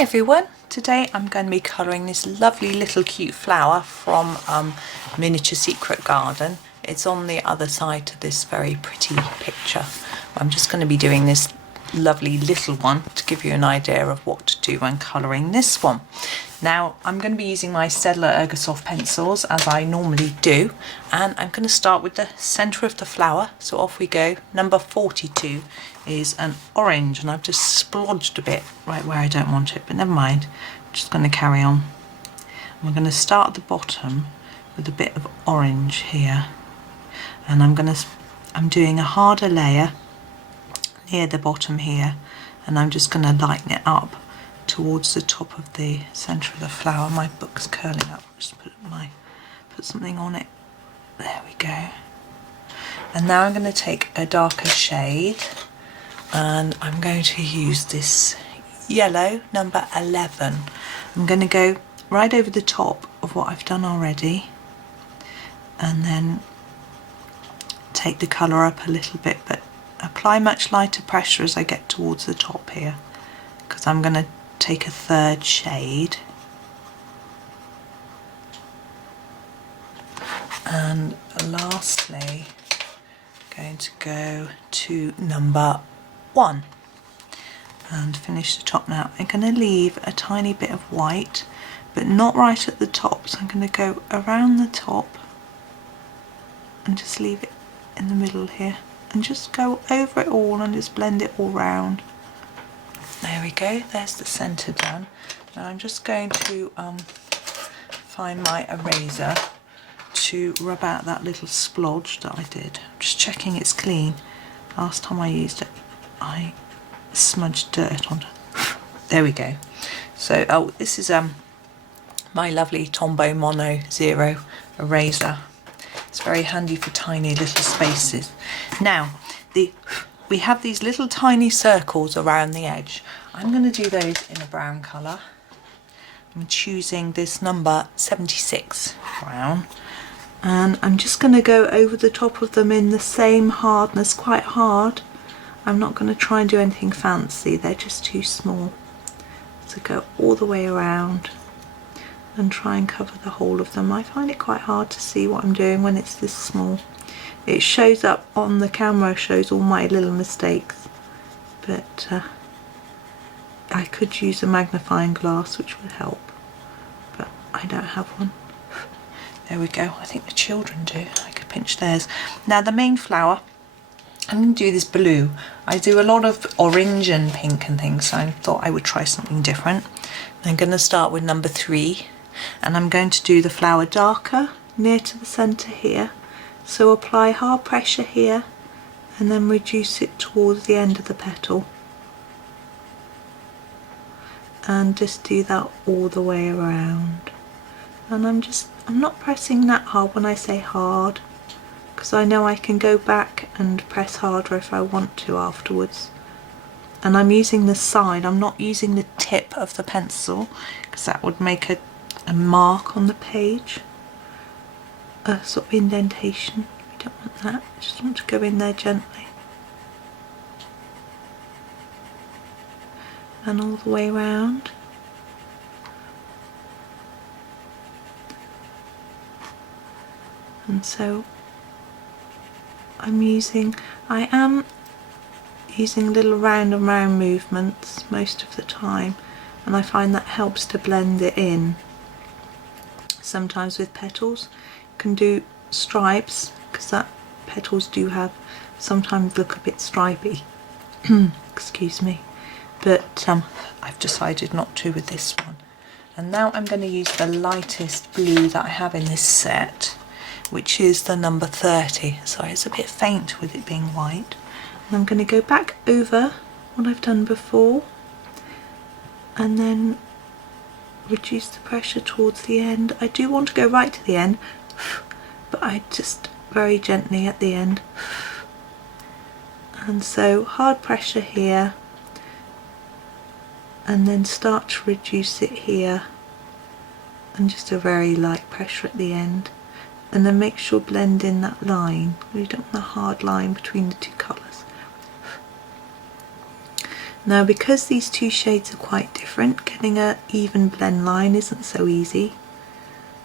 Hi everyone, today I'm going to be colouring this lovely little cute flower from Miniature Secret Garden. It's on the other side of this very pretty picture. I'm just going to be doing this lovely little one to give you an idea of what to do when colouring this one. Now I'm going to be using my Staedtler Ergosoft pencils as I normally do, and I'm going to start with the centre of the flower. So off we go. Number 42 is an orange, and I've just splodged a bit right where I don't want it, but never mind. I'm just going to carry on. We're going to start at the bottom with a bit of orange here, and I'm doing a harder layer near the bottom here, and I'm just going to lighten it up towards the top of the centre of the flower. My book's curling up. Just put something on it. There we go. And now I'm going to take a darker shade, and I'm going to use this yellow, number 11. I'm going to go right over the top of what I've done already, and then take the colour up a little bit, but apply much lighter pressure as I get towards the top here, because I'm going to take a third shade. And lastly, going to go to number 1 and finish the top. Now I'm going to leave a tiny bit of white, but not right at the top, so I'm going to go around the top and just leave it in the middle here, and just go over it all and just blend it all round. There we go, there's the centre done. Now I'm just going to find my eraser to rub out that little splodge that I did. I'm just checking it's clean. Last time I used it, I smudged dirt onto it. There we go. So, this is my lovely Tombow Mono Zero eraser. It's very handy for tiny little spaces. Now, we have these little tiny circles around the edge. I'm going to do those in a brown colour. I'm choosing this number 76 brown, and I'm just going to go over the top of them in the same hardness, quite hard. I'm not going to try and do anything fancy, they're just too small. So go all the way around and try and cover the whole of them. I find it quite hard to see what I'm doing when it's this small. It shows up on the camera, shows all my little mistakes, but I could use a magnifying glass, which would help, but I don't have one. There we go. I think the children do. I could pinch theirs. Now the main flower, I'm going to do this blue. I do a lot of orange and pink and things, so I thought I would try something different. I'm going to start with number 3, and I'm going to do the flower darker near to the centre here. So apply hard pressure here and then reduce it towards the end of the petal, and just do that all the way around. And I'm not pressing that hard when I say hard, because I know I can go back and press harder if I want to afterwards. And I'm using the side, I'm not using the tip of the pencil, because that would make a mark on the page. Sort of indentation. We don't want that. Just want to go in there gently, and all the way around. And so I am using little round and round movements most of the time, and I find that helps to blend it in. Sometimes with petals can do stripes, because that petals do have sometimes look a bit stripy. Excuse me, but I've decided not to with this one. And now I'm going to use the lightest blue that I have in this set, which is the number 30. Sorry, it's a bit faint with it being white. And I'm going to go back over what I've done before, and then reduce the pressure towards the end. I do want to go right to the end, but I just very gently at the end. And so hard pressure here, and then start to reduce it here, and just a very light pressure at the end, and then make sure blend in that line. We don't want a hard line between the two colours. Now because these two shades are quite different, getting an even blend line isn't so easy.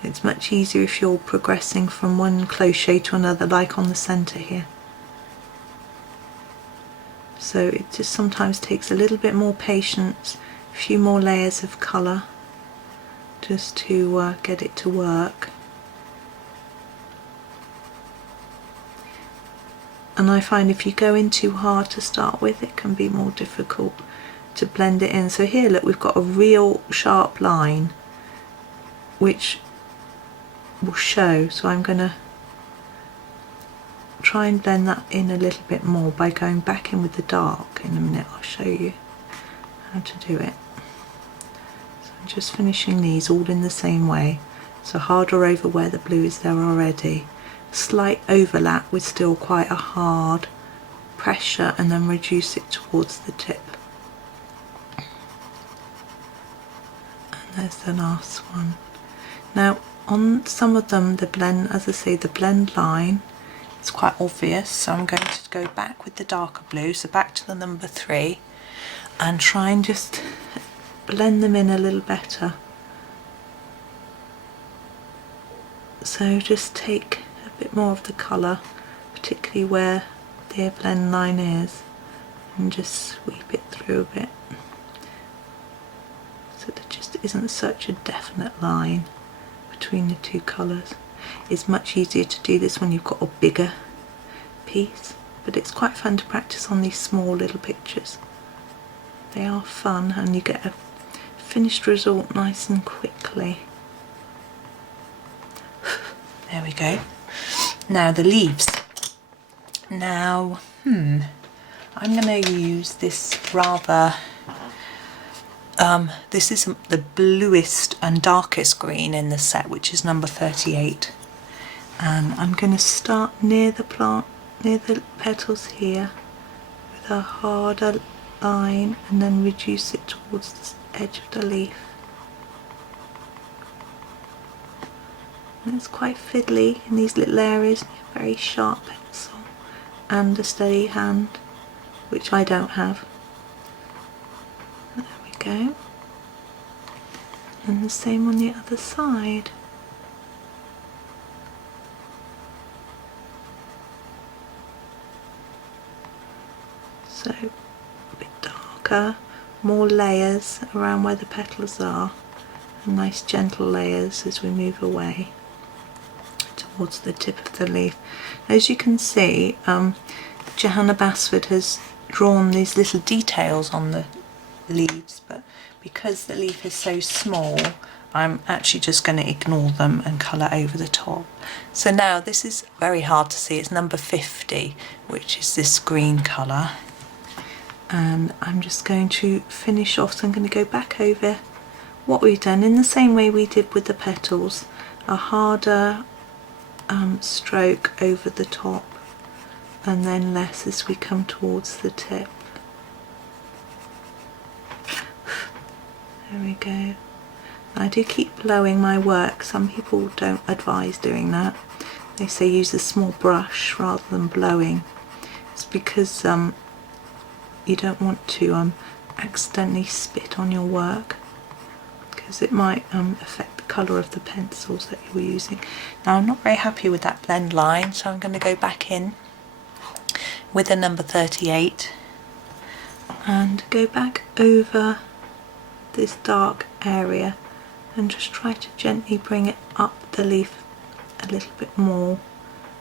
It's much easier if you're progressing from one close shade to another, like on the centre here. So it just sometimes takes a little bit more patience, a few more layers of colour just to get it to work. And I find if you go in too hard to start with, it can be more difficult to blend it in. So here, look, we've got a real sharp line which will show. So I'm going to try and blend that in a little bit more by going back in with the dark. In a minute I'll show you how to do it. So I'm just finishing these all in the same way. So harder over where the blue is there already. Slight overlap with still quite a hard pressure, and then reduce it towards the tip. And there's the last one. Now on some of them, the blend, as I say, the blend line is quite obvious, so I'm going to go back with the darker blue, so back to the number 3, and try and just blend them in a little better. So just take a bit more of the colour, particularly where the blend line is, and just sweep it through a bit so there just isn't such a definite line between the two colours. It's much easier to do this when you've got a bigger piece, but it's quite fun to practice on these small little pictures. They are fun and you get a finished result nice and quickly. There we go. Now the leaves. Now, I'm going to use this rather, this is the bluest and darkest green in the set, which is number 38. And I'm going to start near the plant, near the petals here, with a harder line, and then reduce it towards the edge of the leaf. And it's quite fiddly in these little areas. Very sharp pencil and a steady hand, which I don't have. There we go. And the same on the other side. So a bit darker, more layers around where the petals are, and nice gentle layers as we move away towards the tip of the leaf. As you can see, Johanna Basford has drawn these little details on the leaves, but because the leaf is so small, I'm actually just going to ignore them and colour over the top. So now this is very hard to see. It's number 50, which is this green colour. And I'm just going to finish off, so I'm going to go back over what we've done in the same way we did with the petals, a harder stroke over the top and then less as we come towards the tip. There we go. I do keep blowing my work. Some people don't advise doing that. They say use a small brush rather than blowing. It's because you don't want to accidentally spit on your work, because it might affect the colour of the pencils that you were using. Now I'm not very happy with that blend line, so I'm going to go back in with the number 38 and go back over this dark area and just try to gently bring it up the leaf a little bit more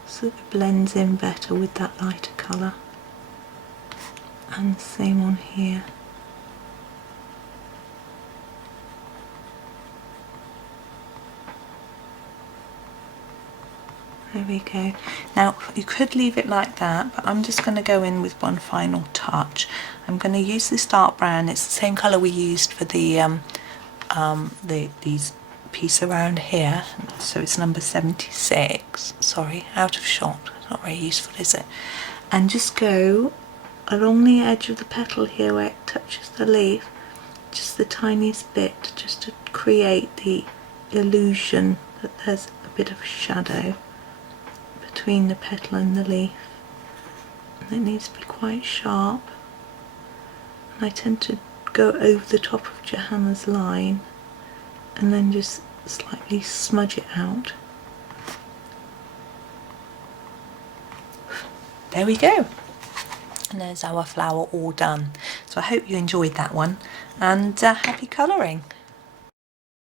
so it blends in better with that lighter colour. And the same on here. There we go. Now you could leave it like that, but I'm just going to go in with one final touch. I'm going to use this dark brown. It's the same colour we used for the these piece around here. So it's number 76. Sorry, out of shot. It's not very useful, is it? And just go along the edge of the petal here where it touches the leaf, just the tiniest bit, just to create the illusion that there's a bit of shadow between the petal and the leaf. And it needs to be quite sharp. I tend to go over the top of Johanna's line and then just slightly smudge it out. There we go. And there's our flower all done. So I hope you enjoyed that one, and happy colouring.